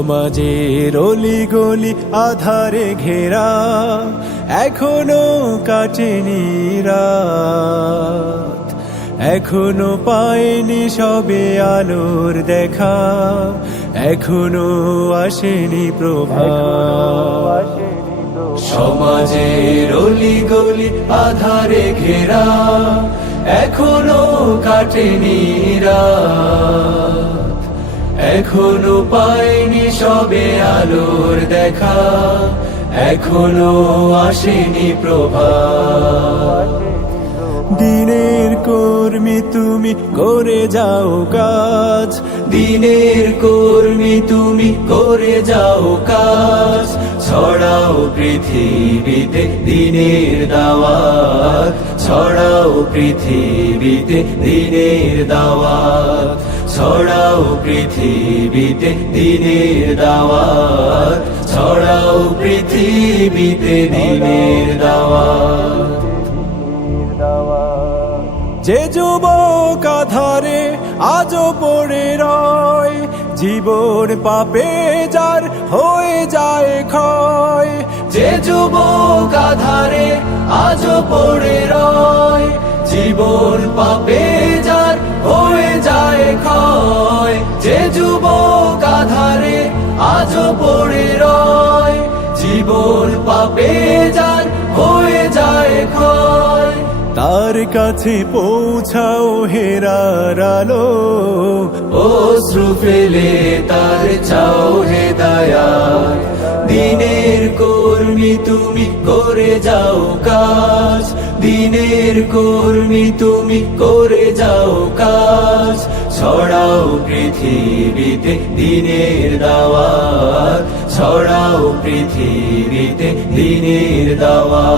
সমাজের অলিগলি আধারে ঘেরা, এখনো কাটেনি রাত, এখনো পায়নি সবে আলোর দেখা, এখনো আসেনি প্রভাত। সমাজের অলিগলি আধারে ঘেরা, এখনো কাটেনি রাত, এখনো পায়নি সবে আলোর দেখা, এখনো আসেনি প্রভাত। দিনের কর্মী তুমি করে যাও কাজ, দিনের কর্মী তুমি করে যাও কাজ, ছড়াও পৃথিবীতে দিনের দাওয়াত, ছড়াও পৃথিবীতে দিনের দাওয়াত, ছড়াও পৃথিবীতে দিনের দাওয়াত, ছড়াও পৃথিবীতে দিনের দাওয়াত। যে যুবক আধারে আজও পড়ে রয়, জীবন পাপে যার হয়ে যায় ক্ষয়। যে যুবক আধারে আজও পড়ে রয়, জীবন পাপে যার হয়ে যায় ক্ষয়। যে যুবক আধারে আজও পড়ে রয়, জীবন পাপে যার হয়ে যায় ক্ষয়। তার কাছে পৌঁছাও হেরার আলো, অশ্রু ফেলে তার চাও হেদায়াত। দিনের কর্মী তুমি করে যাও কাজ, দিনের কর্মী তুমি করে যাও কাজ, ছড়াও পৃথিবীতে দিনের দাওয়াত, ছড়াও পৃথিবীতে দিনের দাওয়াত।